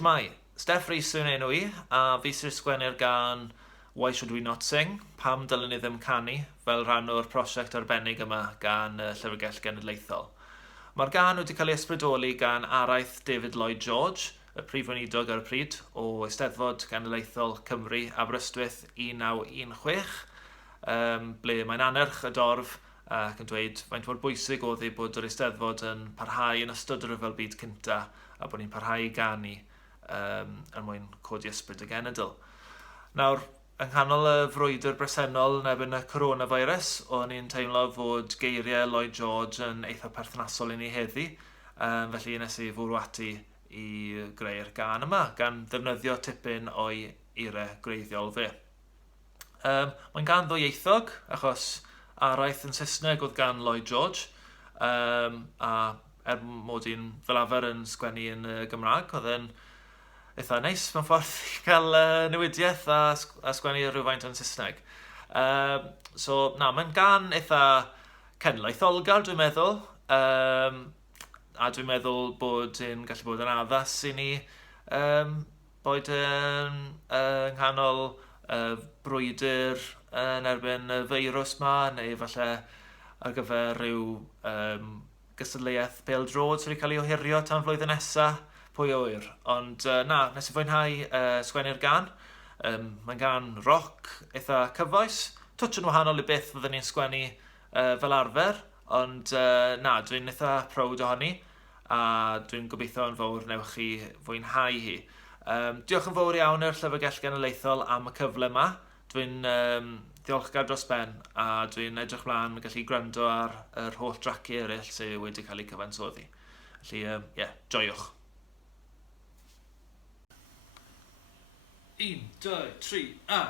Shmai, Steff Rhys yw'n enw I, a fi sy'n sgwennu'r gan Why Should We Not Sing, pam dylen ni ddim canu, fel rhan o'r prosiect arbennig yma gan Llyfrgell Genedlaethol. Mae'r gan wedi cael ei ysbrydoli gan araith David Lloyd George, y prif weinidog ar y pryd, o Eisteddfod Genedlaethol Cymru, Aberystwyth 1916, ble mae'n anerch y dorf ac yn dweud faint mor bwysig oedd ei bod yr Eisteddfod yn parhau yn ystod yr Ryfel Byd Cynta a bod ni'n parhau i ganu er mwyn codi ysbryd y genedl. Nawr, yng nghanol y frwydr bresennol yn erbyn y coronavirus, o'n i'n teimlo fod geiriau Lloyd George yn eitha perthnasol i ni heddi, felly nes i fwrw ati i greu'r gan yma, gan ddefnyddio tipyn o'i eirau greiddiol fe. Mae'n gan ddwyieithog, achos araith yn Saesneg oedd gan Lloyd George, a mod i'n fel arfer yn sgwennu yn Gymraeg, oedd e'n eitha neis mewn ffordd i cael newidiaeth a sgwennu rhywfaint yn Saesneg. Mae'n gan eitha cenedlaetholgar, dwi'n meddwl, a dwi'n meddwl bod e'n gallu bod yn addas i ni bod yn nghanol brwydr yn erbyn y feirws yma, neu falle ar gyfer rhyw gystadleuaeth pêl-drod sydd wedi cael ei ohirio tan flwyddyn nesaf, pwy oer. Ond nes i fwynhau sgwennu'r gan. Mae'n gan roc eitha cyfoes, twtch yn wahanol i beth fyddwn ni'n sgwennu fel arfer, ond dwi'n eitha prowd ohoni, a dwi'n gobeithio yn fawr newch chi fwynhau hi. Diolch yn fawr iawn i'r Llyfrgell Genedlaethol am y cyfle yma. Dwi'n ddiolchgar dros ben, a dwi'n edrych mlaen gallu gwrando ar yr holl draciau eraill sydd wedi cael eu cyfansoddi. Felly, joiwch. 1, 2, 3, a...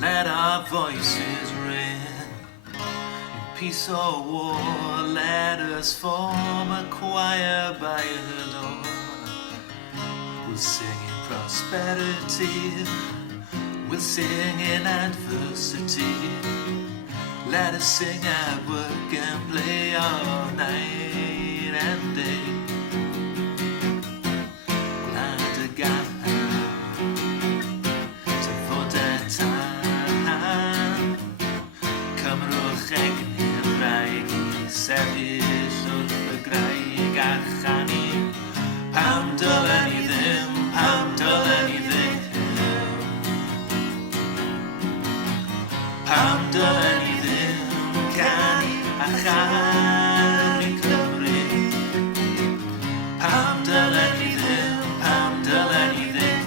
Let our voices ring in peace or war. Let us form a choir by the door. We'll sing in prosperity, we'll sing in adversity. Let us sing at work and play all night and day. Sefydlu Lyfrgell a chanu, pam dylen ni ddim, pam dylen ni ddim. Pam dylen ni ddim canu a chanu Cymru. Pam dylen ni ddim, pam dylen ni ddim.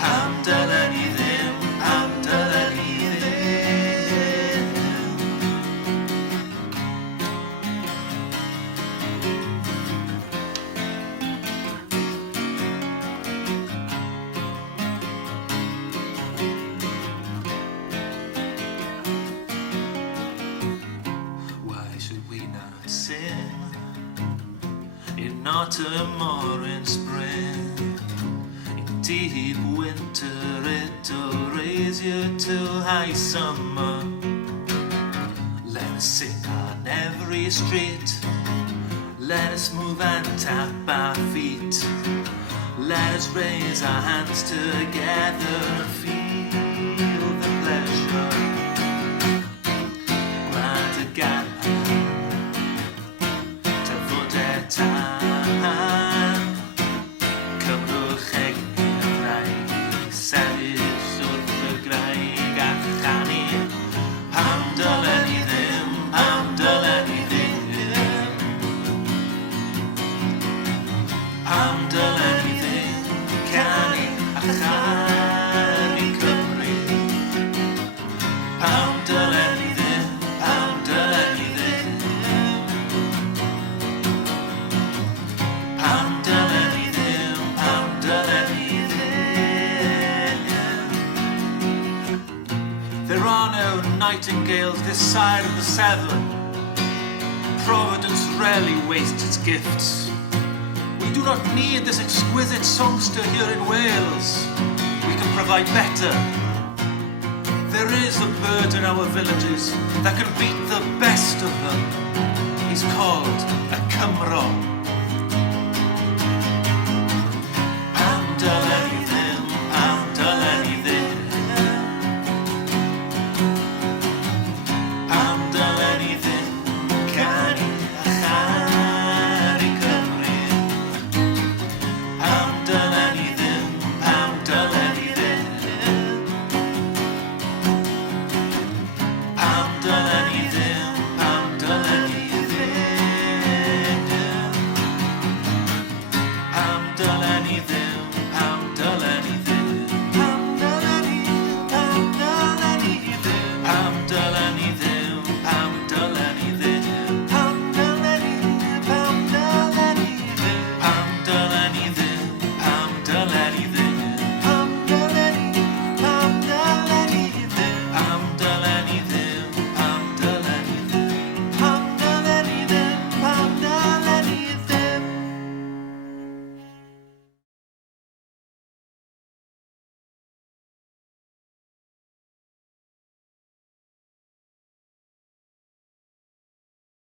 Pam dylen ni ddim, pam dylen ni ddim. In autumn or in spring, in deep winter it'll raise you to high summer. Let us sing on every street, let us move and tap our feet. Let us raise our hands together and feel the pleasure. Glad to get nightingales this side of the Severn. Providence rarely wastes its gifts. We do not need this exquisite songster here in Wales. We can provide better. There is a bird in our villages that can beat the best of them. He's called a Cymro.